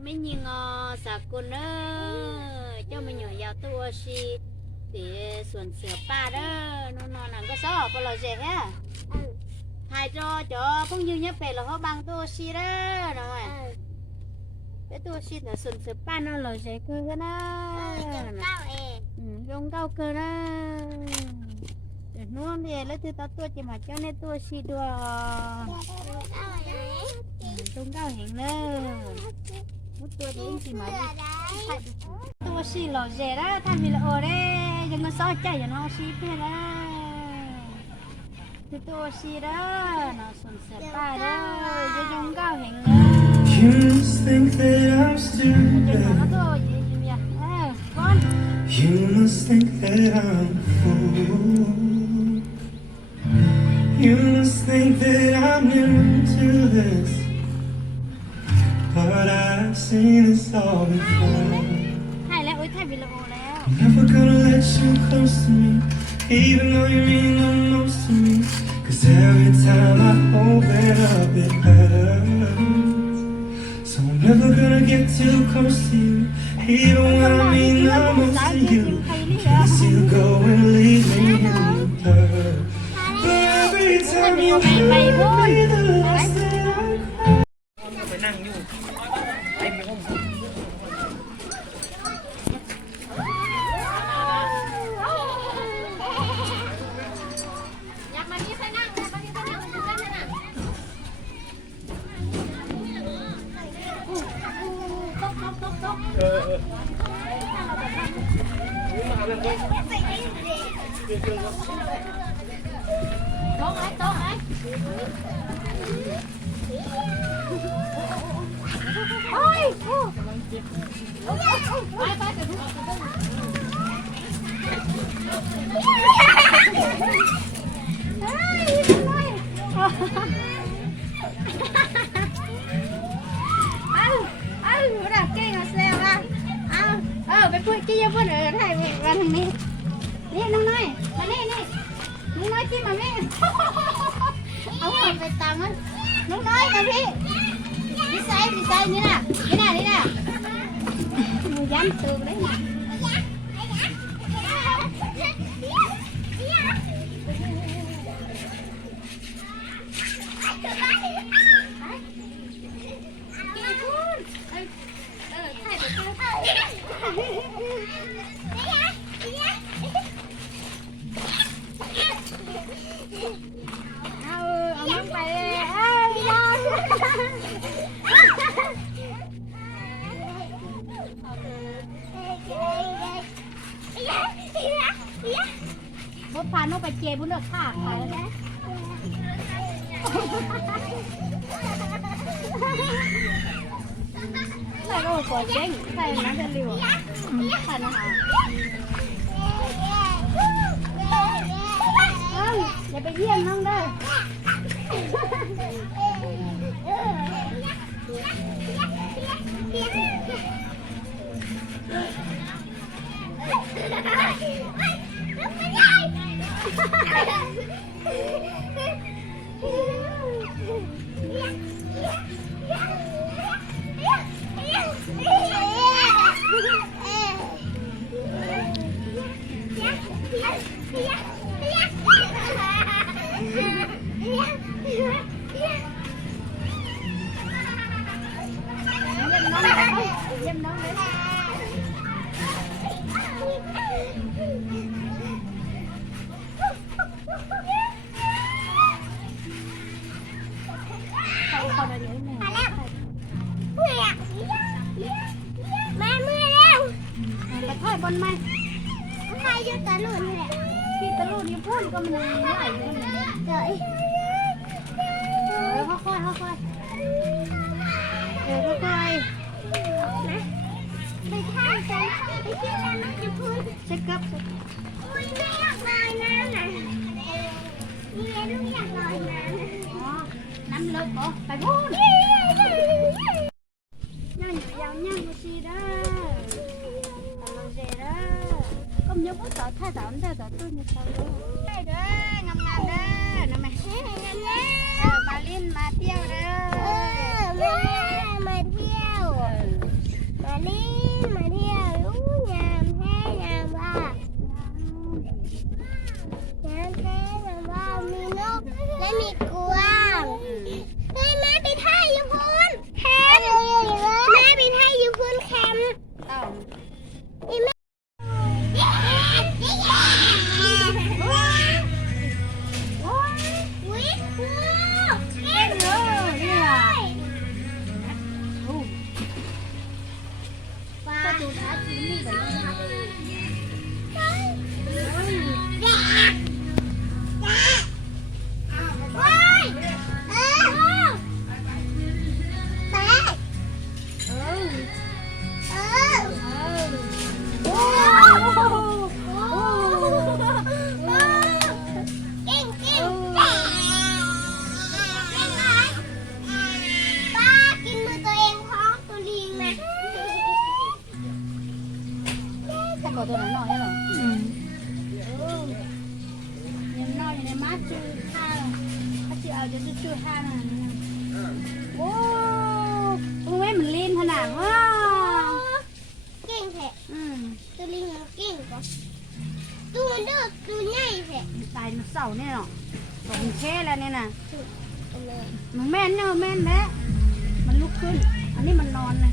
mấy nhìn sạc con ơ cho mình nhỏ giàu tua xì để xuân sửa pa đó nó nằm có sọ có lò dệt á hai cho cũng như nhấp về là họ bằng tua xì đó rồi cái tua xì là xuân sửa pa nó lò dệt cơ đó rong cao cơ đó để nó đi lấy thứ tao tua chỉ mà cho nên tua xì đua rong cao hiện lên tua đến chỉ mà tua xì lò dệt đó tham mình là ở đây nhưng mà sao chạy cho nó xì thế đó cái tua xì đó nó xuân sẻ pa đó cho rong cao hiện lên You must think that I'm stupid. You must think that I'm a fool. You must think that I'm new to this. But I've seen this all before. I'm never gonna let you close to me, even though you mean the most to me. 'Cause every time I open up it hurts. So I'm never gonna get too close to you, even when I mean the most to you. Cause you go and leave me in the dirt. But every time you hurt me, the less that I cry. ไปนั่งอยู่ไอ้มีห้อง ไปพูดกี้ยังพูดเลยถ่ายมาทางนี้นี่น้องน้อยมานี่นี่น้องน้อยจิ้มมาแม่เอาหัวไปตามมันน้องน้อยมาพี่พี่ไซนี่น่ะมึงย้ำตูได้ไหมเอามันไปบดพานุไปเจบุญเลือกข้าไปแล้วใส่โอ้โหเจ๊งใส่น้ำเป็นริวใส่นะคะอย่าไปเยี่ยมน้องเด้อเยี่ยมน้องเลยไปถ่ายบนไหมถ่ายอยู่ตะลุนนี่แหละพี่ตะลุนนี่พ่นก็มันไหลเลยเดี๋ยวค่อยค่อยนะไปถ่ายกันไปเที่ยวกันจะพูดเช็คกับอุ้ยไม่อยากลอยน้ำนะนี่ลูกอยากลอยน้ำอ๋อน้ำเลิกก็ไปพูดย่างอยู่ยาวย่างมาซีด้าเราเจด้าก็มีพวกต่อท่าต่อตู้เนี่ยเขาได้เด้องามๆเด้อนะแม่บาลินมาเที่ยวเด้อมาเที่ยว ท้าจีนี่แบบนี้นะตัวนั้นหน่อยเหรอยังน้อยในมาจูข้าวถ้าจะเอาจะจูข้าวนะโอ้ตรงนี้มันลีนขนาดว่าเก่งแท้ตัวลิงเก่งกว่าตัวมันดื้อตัวใหญ่แท้ตายมันเสาเนี่ยเนาะของแช่แล้วเนี่ยนะมันแม่นเนาะแม่นแล้วมันลุกขึ้นอันนี้มันนอนนะ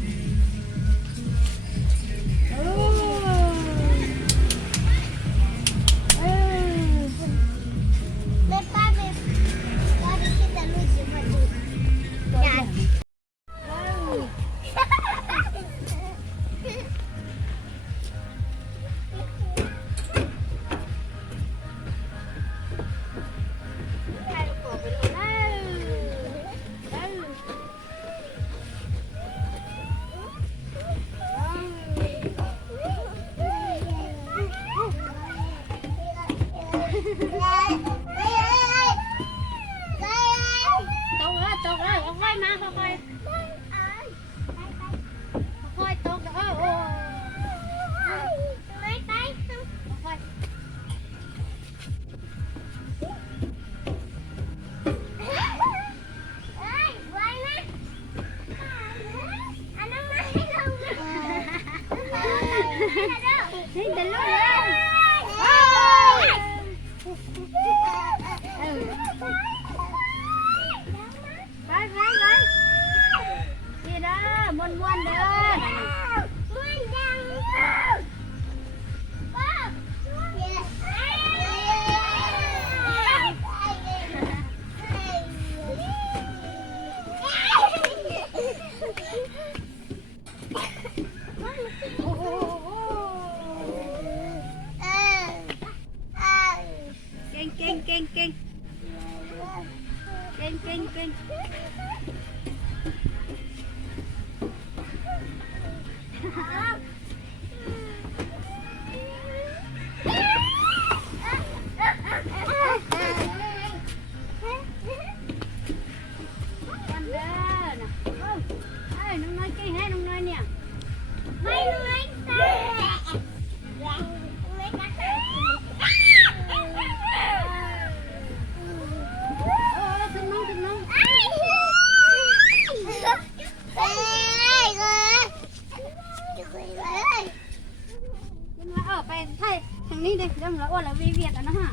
ไปไทยทางนี้ดิเรื่องละอ้วนละวีเวียดอ่ะนะฮะ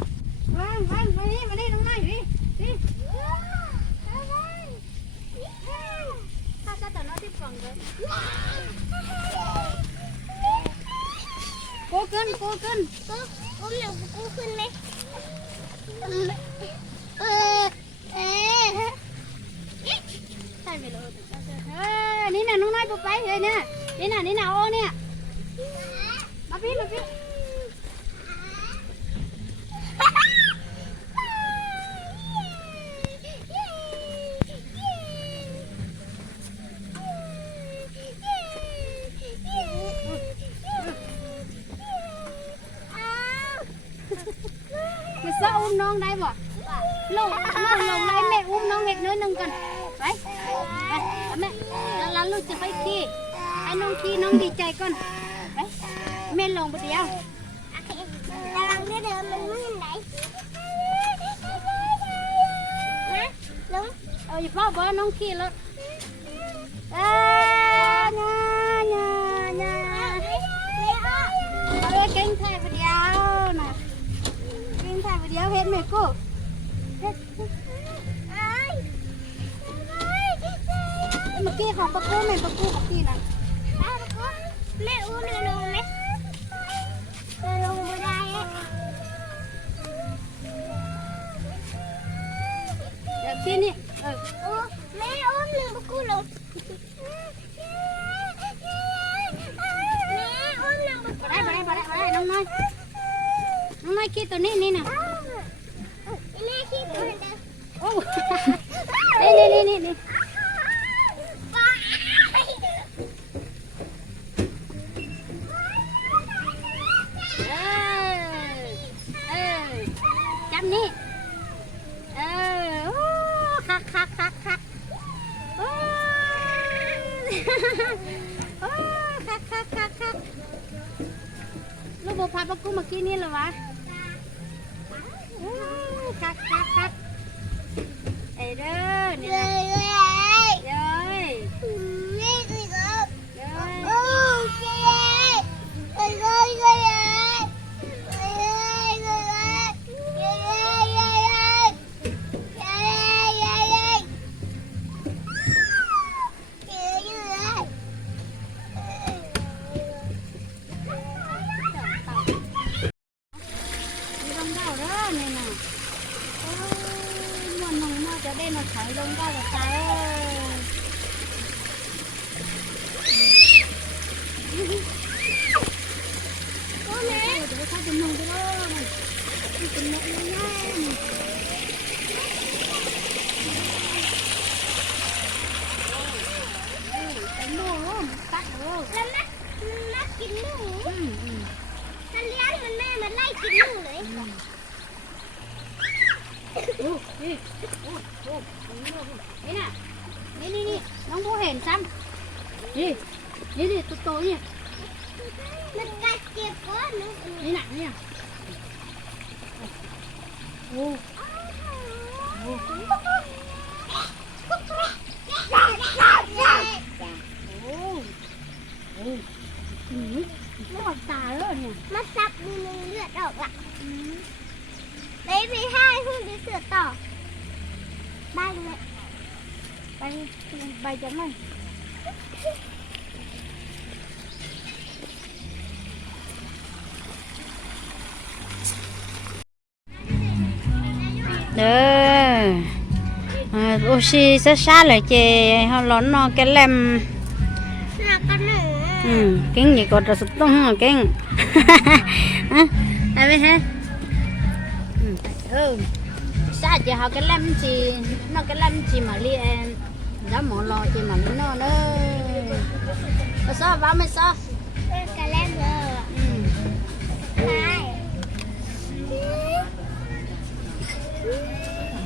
มานี่น้องนายดิถ้าจะต่อหน้าที่ฝั่งเลยกูขึ้นกูเหลือกูขึ้นไหมใช่ไปเลยนี่น่ะน้องนายไปเลยเนี่ยนี่น่ะโอ้เนี่ยมาพี่มาซ่าอุ้มน้องได้บ่ลงได้แม่อุ้มน้องเห็ดน้อยนึงกันไปแม่แล้วลูกจะไปขี่ให้น้องขี่น้องดีใจก่อนไปแม่ลงไปเดียวกำลังเดินมันมืดไหนลงอย่าเฝ้าบ่น้องขี่รถเก่งถ่ายไปเดียวนะเก่งถ่ายไปเดียวเห็นไหมกูเมื่อกี้ของปะกูแม่ปะกูเมื่อกี้นะแม่อุ้มเลยลงไหมลงไม่ได้เดี๋ยวที่นี่แม่อุ้มเลยปะกูลงแม่ น้อยน้องน้อยคิดตัวนี้นี่นะ แม่คิดเหมือนเดิม โอ้นี่จับนี่โอ้คักโอ้โอ้คักลูกบัวพาปะกุ้งมากินนี่เหรอวะโอ้คักไอ้เด้อนี่ เล นะ ยเลย เย้ย นี่คือก็ เย้ย โอ้ยลงเด้าเด้อนี่นะโอ้ยมันน้องมาจะได้มาขายลงเด้ากับตาโอ้แม่เดี๋ยวเขาจะมองไปเลยมันเป็นแม่ไปโม่ตัดโอ้ แล้วนักกินหนูถ้าเลี้ยงมันแม่มันไล่กินหนูเลย นี่น่ะนี่น้องผู้เห็นซ้ำนี่ตัวโตนี่ มันกัดเจ็บก้อนหนู นี่น่ะโอ้ไม่หอดตาเลยเนี่ย มาซับมือเลือดออกละไปให้หุ่นดีเสือต่อบ้างเลย ไปจังเลยเด้อโอชิซาเลยเจเขาร้อนนอแกลม หนักกันหนู kinh gì còn rất đông kinh ai biết hết sao chị học cái lâm chị nó cái lâm chị mà li em đó mỏ lò chị mà li nó nữa sao vào mới sao เป็นกระเล่มเลยใช่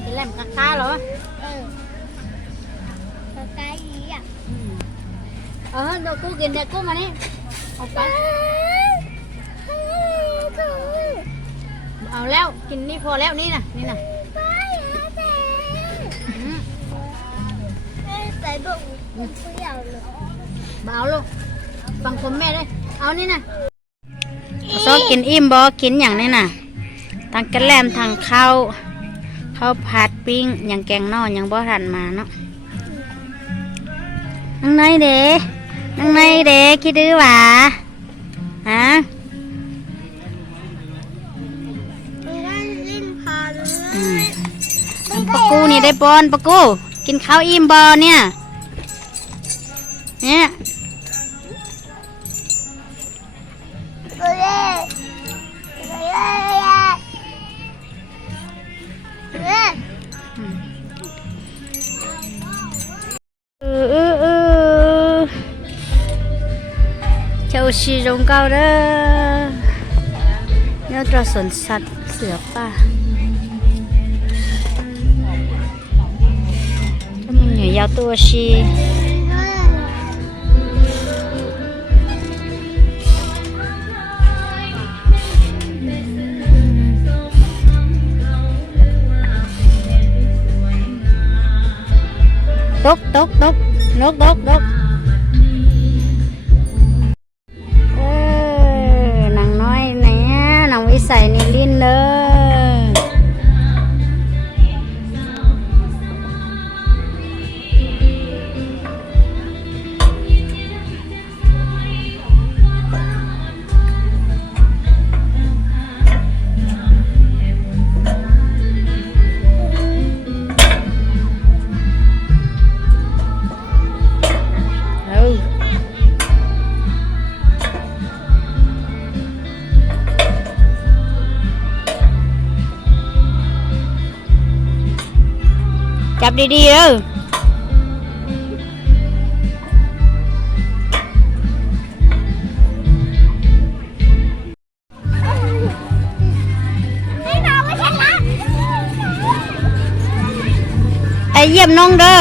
cái lâm cà cá rồi กระไก่อ่ะ đồ cô kìa để cô mà đi học cáiเอาแล้วกินนี่พอแล้วนี่นะนี่นะ ใส่บุกเปรี้ยวเลย บ่เอาลูกฟังผมแม่ด้วยเอานี่นะซอกินอิ่มบ่กินอย่างนี้น่ะทางกระแลมทางข้าวผัดปิ้งอย่างแกงนออย่างบ่ทันมาเนาะนังในเด้คิดดื้อหว่าฮะ ลิ้นพอเลย ปะกูนี่ได้ปอนปะกูกินข้าวอิ่มบ่เนี่ยเอ้ยเอ้ย châu xì rồng cao đó nhớ cho sườn sạch sửa pa cho mình nhảy vào tua xì đốt nàng nói nè nàng đi xài nè liên nữa บดีๆเด้อ ให้น้องไม่ใช่ละ ไอเยี่ยมน้องเด้อ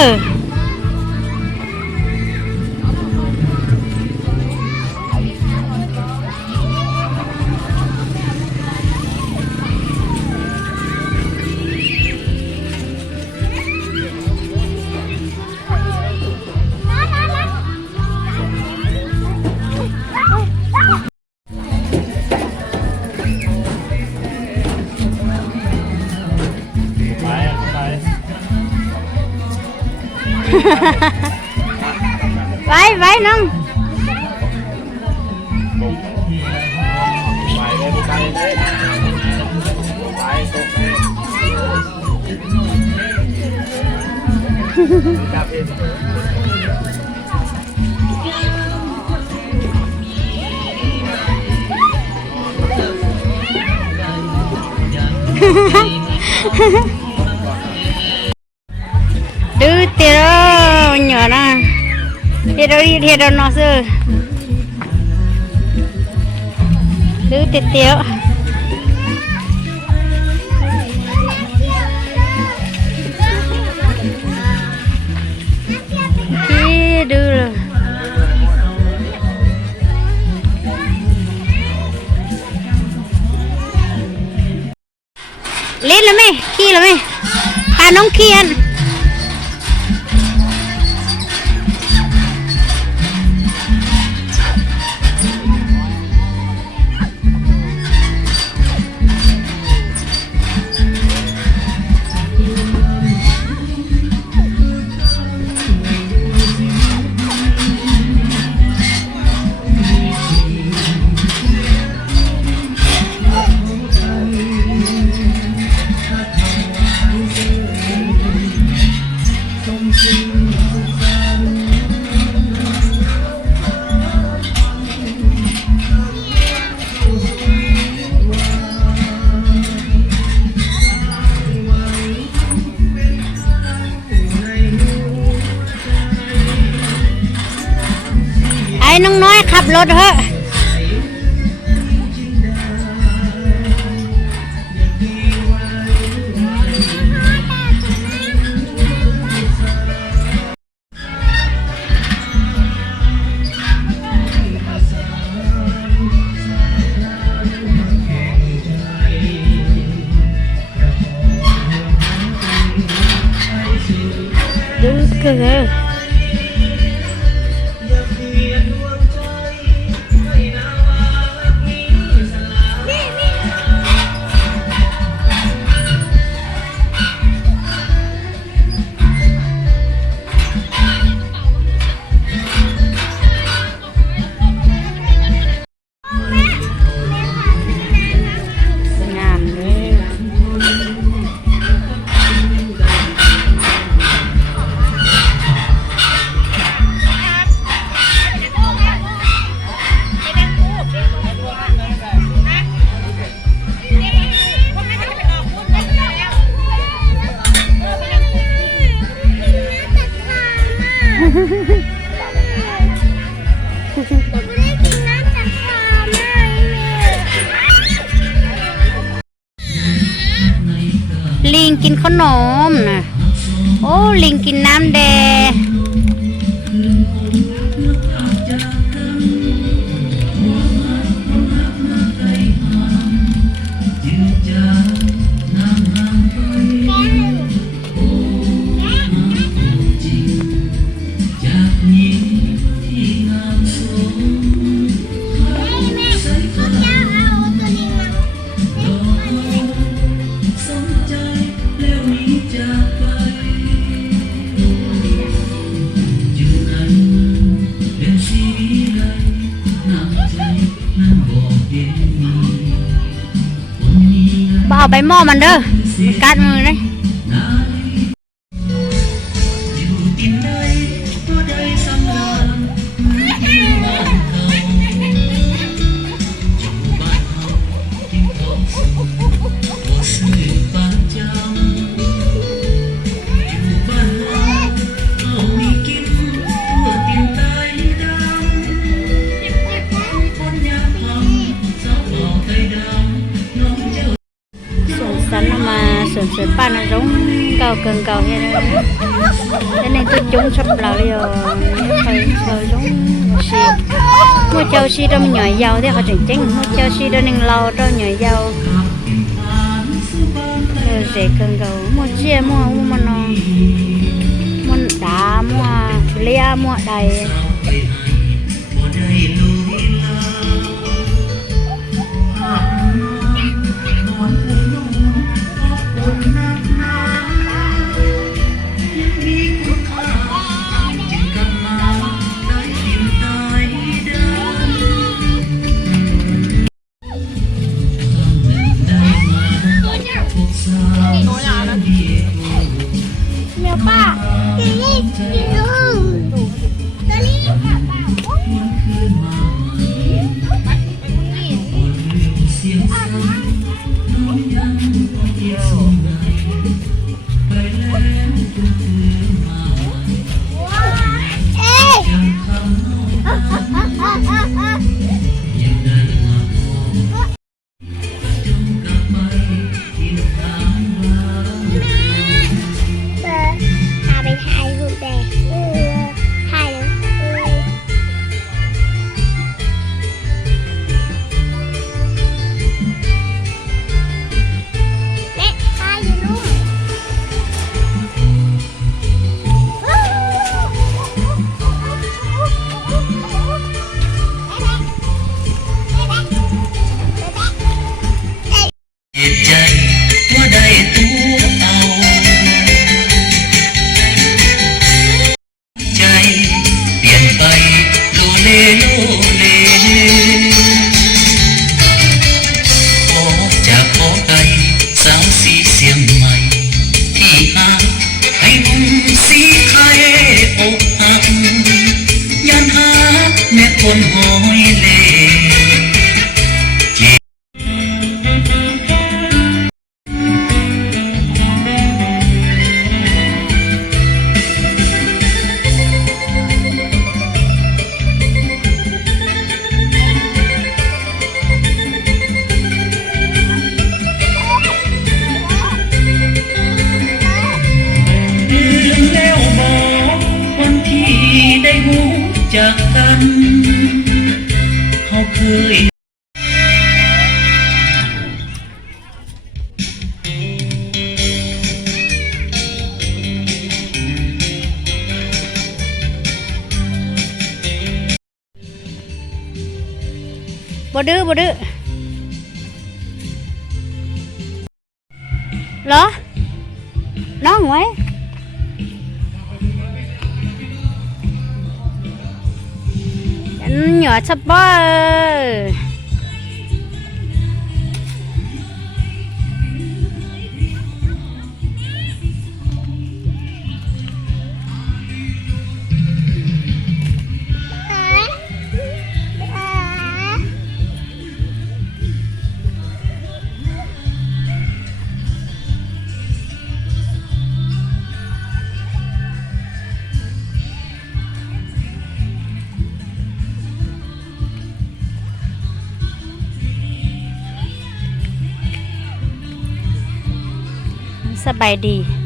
ไว้น้อง ดื้อเตี้ยเหนื่อยนะเทียดเทียดนอซื้อดื้อเตี้ยพี่ดื้อเล่นแล้วไหมขี้แล้วไหมพาน้องขี้อันไอ้น้องน้อยขับรถเถอะดูเกลือลิงกินขนมนะโอ้ลิงกินน้ำแดงบ่เอาใบหม้อมันเด้อกัดมือเลย nó giống cầu cần cầu như này thế nên tôi chúng sắp lại rồi phải chờ giống xì mua châu xì đó mình nhảy dầu thì họ chỉnh chính mua châu xì đó nên lâu đó nhảy dầu rồi dễ cần cầu mua chia mua mà nó mua đá mua lia mua đầy mèo ba đi đi đường tới điพาไปถ่ายรูปแดงถ่ายเลยแม่ถ่ายอยู่นู่นเหตุใจว่าได้ตัวเอาใจเปลี่ยนไปโลเลโลเลขอจากขอไก่สาวสีเสียงใหม่ที่หาให้หนุ่มสีไทยอกหักยันหาแม่คนหอยเล ลืมแล้วบอกวันที่ได้หูจากกันเขาเคย บ่ดื้อบ่ดื้อเหรอน้องไว้nhỏ sắp bơสบายดี